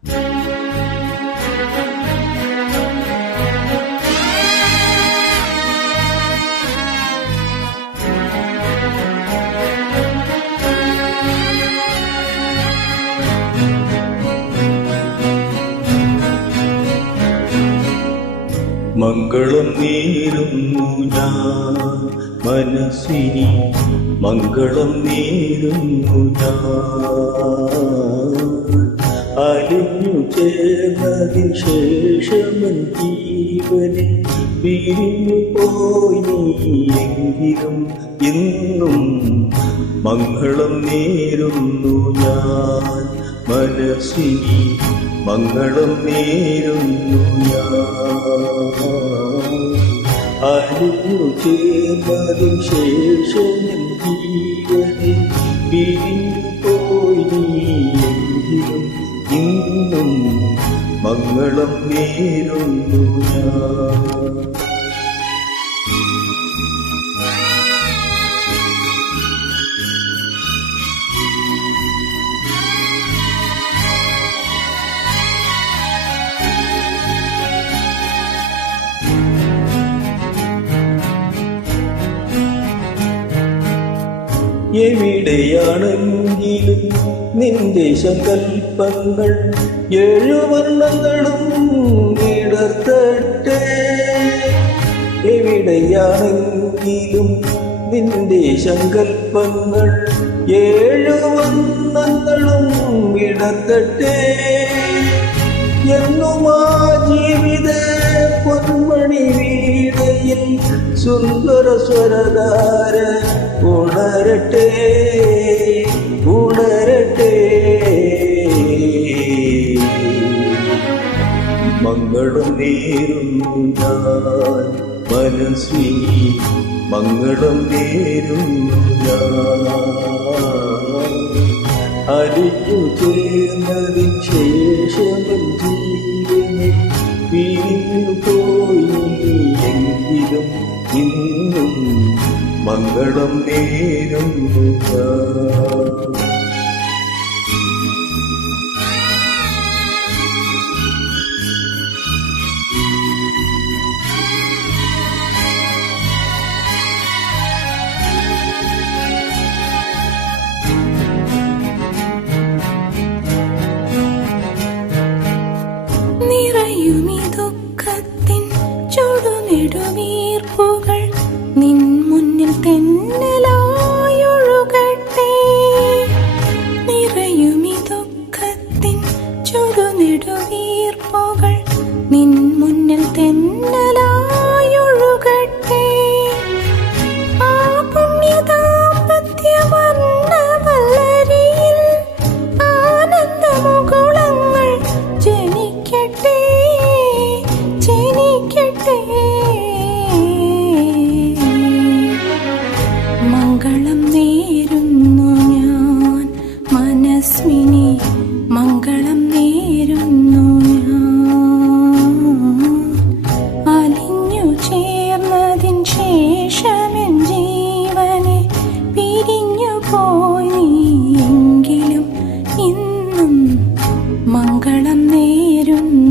മംഗളം നേരുന്നു ഞാൻ മനസ്സിനി, മംഗളം നേരുന്നു ഞാൻ. അലിഞ്ഞു ചേർന്നതിൻ ശേഷമൻ ജീവനെ പിരിഞ്ഞു പോയി നീയെങ്കിലും ഇന്നും മംഗളം നേരുന്നു ഞാൻ മനസ്സിനി, മംഗളം നേരുന്നു ഞാൻ. അലിഞ്ഞു ചേർന്നതിൻ ശേഷം ജീവനെ പിരിഞ്ഞു പോയി നീയെങ്കിലും ഇന്നും മംഗളം നേരുന്നു ഞാൻ. എവിടെയാണെങ്കിലും നിന്റെ സങ്കൽപ്പങ്ങൾ ഏഴുവർണ്ണങ്ങളും വിടർത്തട്ടെ. എവിടെയാണെങ്കിലും നിന്റെ സങ്കൽപ്പങ്ങൾ ഏഴുവർണ്ണങ്ങളും വിടർത്തട്ടെ. എന്നുമാ ജീവിത പൊന്മണി വീടയിൽ സുന്ദര സ്വരധാര ഉണരട്ടെ ഉണരട്ടെ. മംഗളം നേരുന്നു ഞാൻ മനസ്സിനി, മംഗളം നേരുന്നു ഞാൻ. അലിഞ്ഞു ചേർന്നതിൻ ശേഷം ജീവനെ പിരിഞ്ഞു പോയി എങ്കിലും ഇന്നും മംഗളം നേരുന്നു ഞാൻ. നിറയുമീ ദുഃഖത്തിൻ ചുടുനെടുവീർപ്പുകൾ നിൻ മുന്നിൽ തെന്നലായൊഴുകട്ടെ. നിറയുമീ ദുഃഖത്തിൻ ചുടുനെടുവീർപ്പുകൾ നിൻ മുന്നിൽ തെന്നലായൊഴുകട്ടെ. ആ പുണ്യദാമ്പത്യവർണ്ണവല്ലരിയിൽ ആനന്ദമുകുളങ്ങൾ ജനിക്കട്ടെ ജനിക്കട്ടെ. മംഗളം നേരുന്നു ഞാൻ മനസ്വിനി, മംഗളം നേരുന്നു ഞാൻ. അലിഞ്ഞു ചേർന്നതിൻ ശേഷമെൻ ജീവനെ പിരിഞ്ഞു പോയി എങ്കിലും ഇന്നും മംഗളം നേരുന്നു.